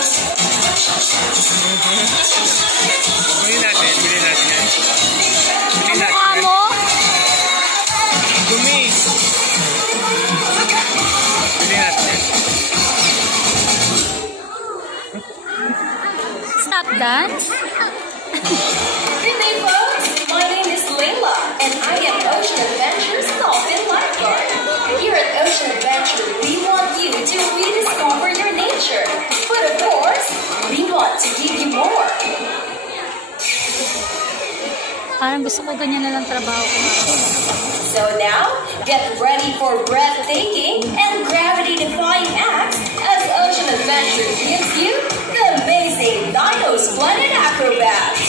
Bili natin. Bili natin yan. Bili natin. Mukha mo? Dumi. Bili natin yan. Stop dance? Hey there, folks! My name is Layla, and I am Ocean Adventures Dolphin Lifeguard. Here at Ocean Adventure, we want you to rediscover your nature. But of course, we want to give you more. Parang gusto ko ganyan na lang trabaho ko. So now, get ready for breathtaking and gravity-defying acts as Ocean Adventure gives you the amazing Dino's Planet Acrobats.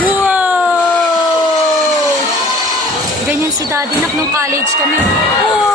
Wow! Ganyan si Daddy nak nung college kami. Wow!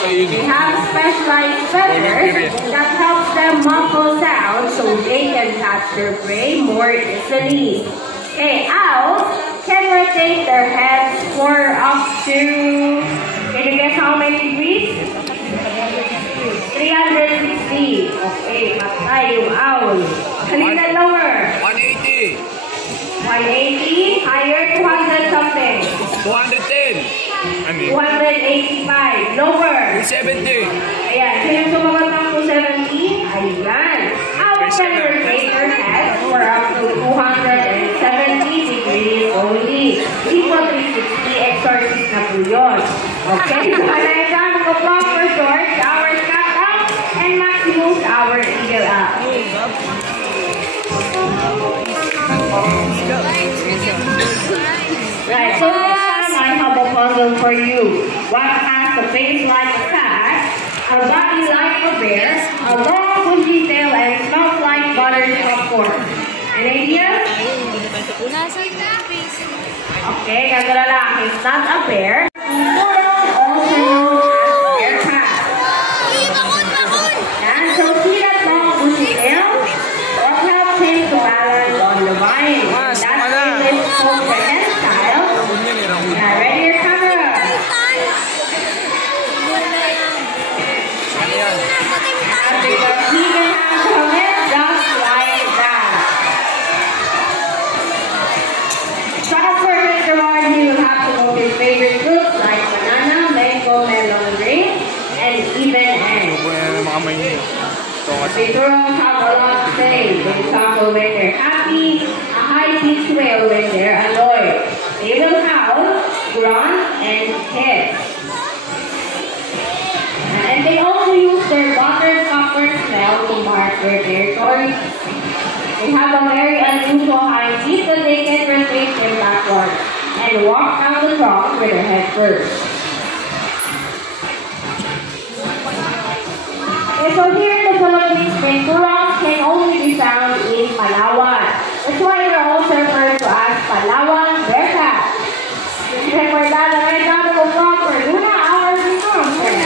They have specialized feathers that helps them muffle sound so they can catch their prey more easily. Okay, owls can rotate their heads for up to, can you guess how many degrees? 360. Okay, matay yung owl. Halika lower. 180. 180, higher, 200 something. 210. 285, lower. 270. Ayan, sino sumagot ng 270? Ayan. Owls can rotate their heads for up to 270 degrees only. Equal 360 exorcist na po yun. Okay, so halaga mga proper short, our cat up, and maximum our eagle up. Right, so this time I have a puzzle for you. One has a face like a cat, a body like a bear, a long bushy tail, and smells like buttered popcorn. An idea? Okay, gagawin lang. It's not a bear. Also known as a bear cat. And so see that long bushy tail? What helps him to balance on the vine? That's why it's called the hen style. Now, ready your camera. And because he can handle it just like that. So for Mr. Ward, he will have to know his favorite fruits like banana, mango, melon, grape, and even eggs. They girls have a lot to say. They chuckle when they're happy, a high-pitched wail when they're annoyed. They will howl, grunt, and hiss. And they also use their buttered popcorn smell to mark their territory. They have a very unusual hind feet that they can rotate their backward and walk down the trunk with their head first. Okay, so here in the Philippines, Venturas can only be found in Palawan. That's why they're also referred to as Palawan Bearcats. Recuerda la verdad de los por una hora entonces.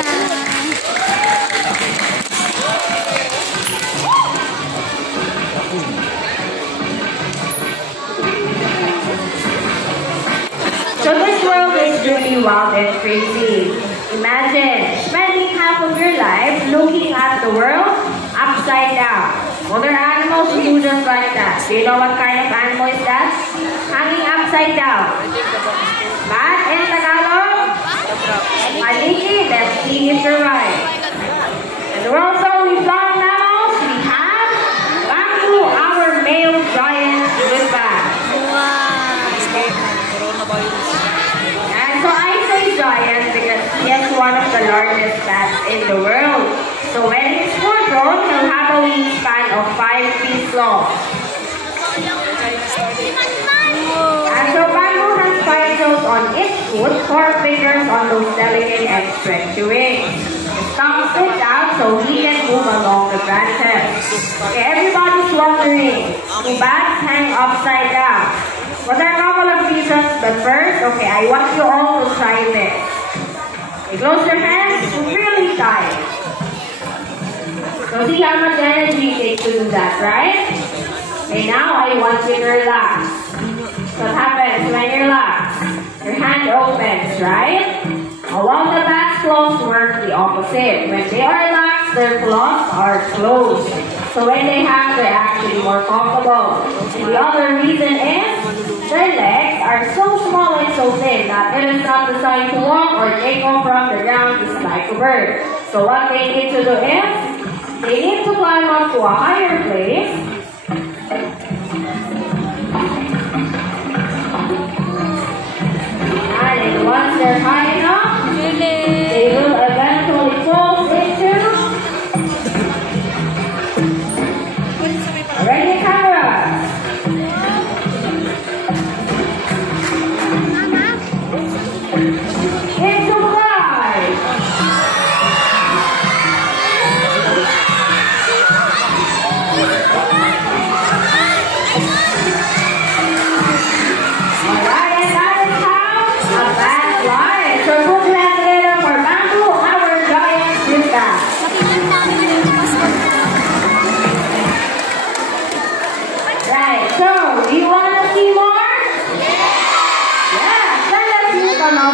So this world is really wild and crazy. Imagine spending half of your life looking at the world upside down. Other animals do just like that. Do you know what kind of animal is that? Hanging upside down. Bat in Tagalog? Maliki, let's see if you're right. And the world's only flying mammals, we have Bamboo, our male giant with bats. And so I say giant because he has one of the largest bats in the world. So when he's full grown, he'll have a wingspan of 5 feet long. And so Bamboo has 5 toes on its foot, 4 fingers on those delicate and stretchy wings. His tongue sticks out so he can move along the branches. Okay, everybody's wondering, do bats hang upside down? Well, there are a couple of reasons, but first, okay, I want you all to try this. Okay, close your hands really tight. So see how much energy it takes to do that, right? Okay, now I want you to relax. So what happens when you relax? Your hand opens, right? Now, while the bat's claws work the opposite. When they are relaxed, their claws are closed. So when they hang, they're actually more comfortable. And the other reason is, their legs are so small and so thin that it is not designed to walk or take off from the ground just like a bird. So what they need to do is, they need to climb up to a higher place. And then once they're high enough, they will eventually fall into. Ready, camera? It's a fly.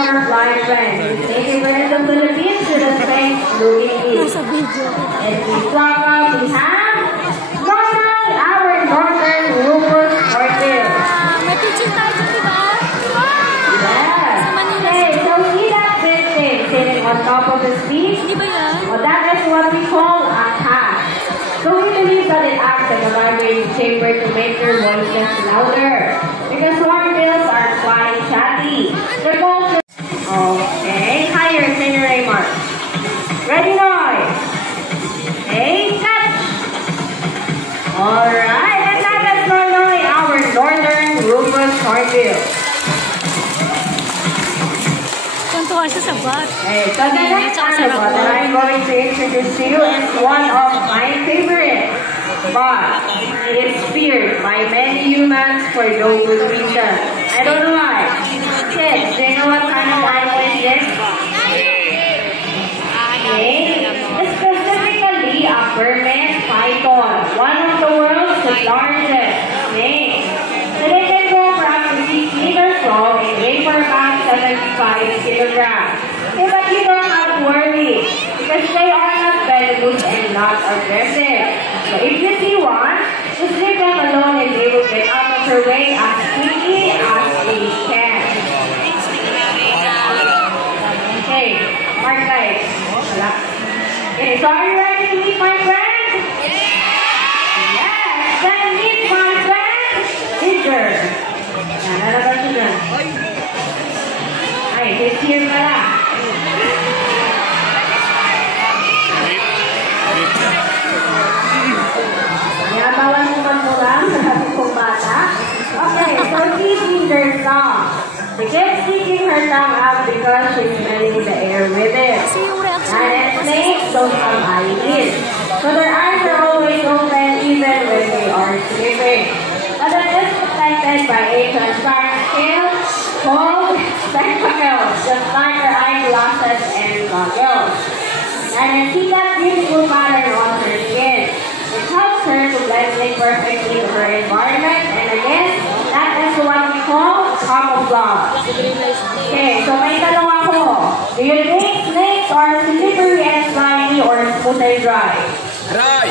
butterfly friend. His native in the Philippines with a strange looking ears. Nasa video. And please welcome, we have Ronald, our northern Rufus Ortiz. May picture tayo dyan, diba? Yeah. Sa Manila. Okay, so see that big thing sitting on top of the speech? Hindi ba yan? Well, that is what we call a hat. So we believe that it acts like a vibrating chamber to make your voices louder. Because hornbills are flying chatty. They're both... Okay, higher, senior A mark. Ready, noise. Okay, cut. Alright, and that is Nornoy, our northern Rufus hornbill. Tuntuan siya sa bat. Okay, so the next animal that I'm going to introduce to you is one of my favorites. But it is feared by many humans for no good reason. I don't know why. Kids, do you know what kind of animal is this? Okay, it's specifically a Burmese python, one of the world's largest snakes. So they can go for up to 6 meters long and weigh for about 75 kilograms. Okay, but you don't have to worry because they are not venomous and not aggressive. So if you see one, just leave them alone and they will get out of your way as quickly as they can. Okay, alright guys. Okay, so are you ready to meet my friend? Yes, then meet my friend, Ginger. Ano ba siya? Ay, he's here pala. Bawal mo magmulang sa sabi kong bata. Okay, so she's Ginger's song. She keeps sticking her tongue out because she's smelling the air with it. And snakes don't have eyelids. So their eyes are always open even when they are sleeping. But it is protected by a transparent scale called spectacles, just like their eyeglasses and goggles. And then see that beautiful pattern on her skin. It helps her to blend in perfectly to her environment, and again, that is what we call camouflage. Okay, so may tanong ako. Do you think snakes are slippery and slimy or smooth and dry? Dry!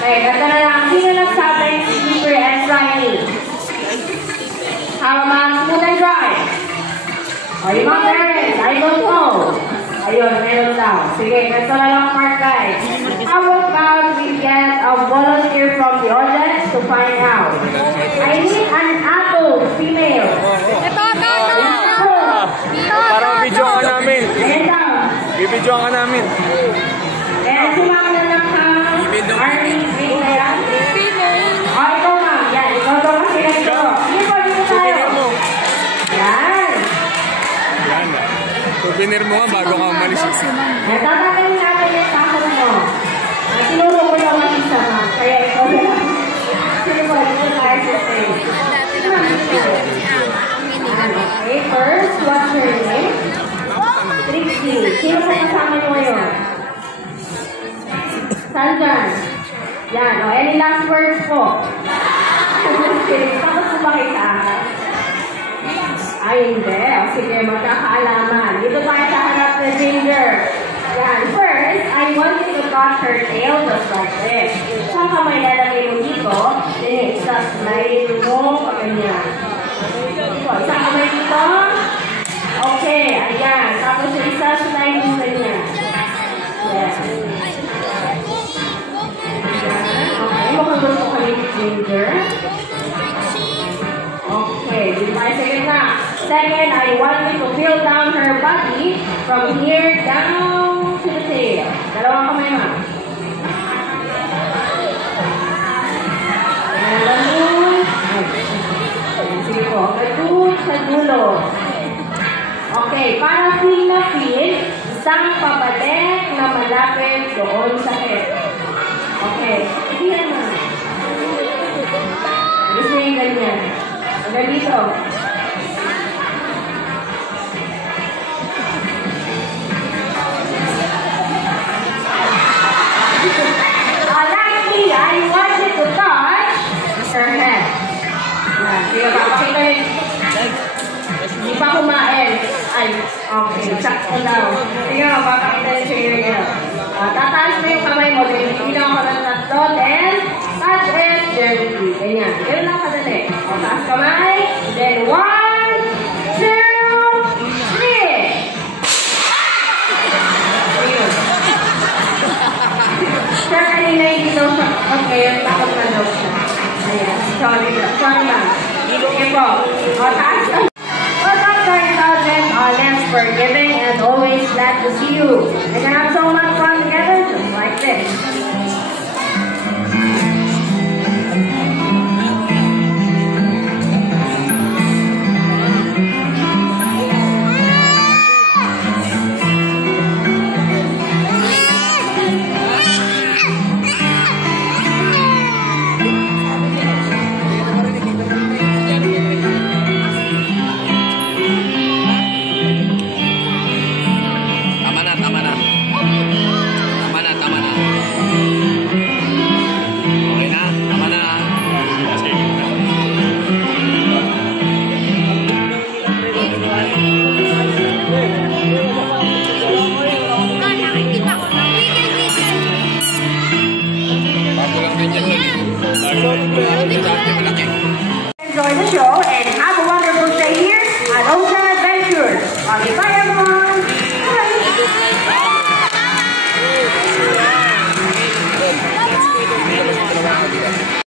Okay, ganda na lang. Sino nagsabing slippery and slimy? How about smooth and dry? O, yung mga parents, I don't know. Ayun, meron daw. Sige, ganito na lang part guys. How about we get a volunteer from the audience to find out? I need an adult female. Ito. Parang video ka namin. Ayan daw. Bibidyo ka namin. Kaya sumama na lang sa army green na yan. O, ikaw ma'am. Yan, ikaw daw kasi ganito. Sige po, dito tayo. Souvenir mo. Yan. Yan. Souvenir mo nga bago ka umalis. Natatanggin natin yung takot mo. Tinuro ko naman isa ma'am. Kaya ikaw lang. Sige po, dito tayo sa stage. Okay, first, what's your name? Trixie. Sino po kasama nyo ngayon? Sanjan. Yan, o. Any last words po? Tapos po ba kayo sa akin? Ay, hindi. O, sige, magkakaalaman. Dito tayo sa harap na Ginger. Yan. First, I want you to cut her tail just like this. Saan ka may lalagay mo dito? Then, slide mo pa ganyan. Saan ka may dito? Okay, ayan. Tapos yung isa, slide mo ganyan. Yes. Okay, mukhang gusto ka ni Ginger. Okay, dito tayo sa gitna. Second, I want you to feel down her body from here down to the tail. Dalawang kamay ma. Ayan, sige po. Doon sa dulo. Okay, para feel na feel, isang pabalik na malapit doon sa head. Okay, sige na. Gusto yung ganyan. Hanggang dito. Lastly, I want you to touch her head. Yan, sige pa. Hindi pa kumain. Ay, Okay, sakto daw. Sige, papakita niyo sa inyo ngayon. Tataas mo yung kamay mo, then bilang ko ng tatlo, then touch it, gently. Ganyan. Ganyan lang kadali. Taas kamay, then 1, 2, 3. Ayun. Sir, kanina hindi daw siya. Okay, takot na daw siya. Ayan. Sorry ma'am. Sige po. Taas ka. Let's forgiving and always glad to see you. We can have so much fun together just like this.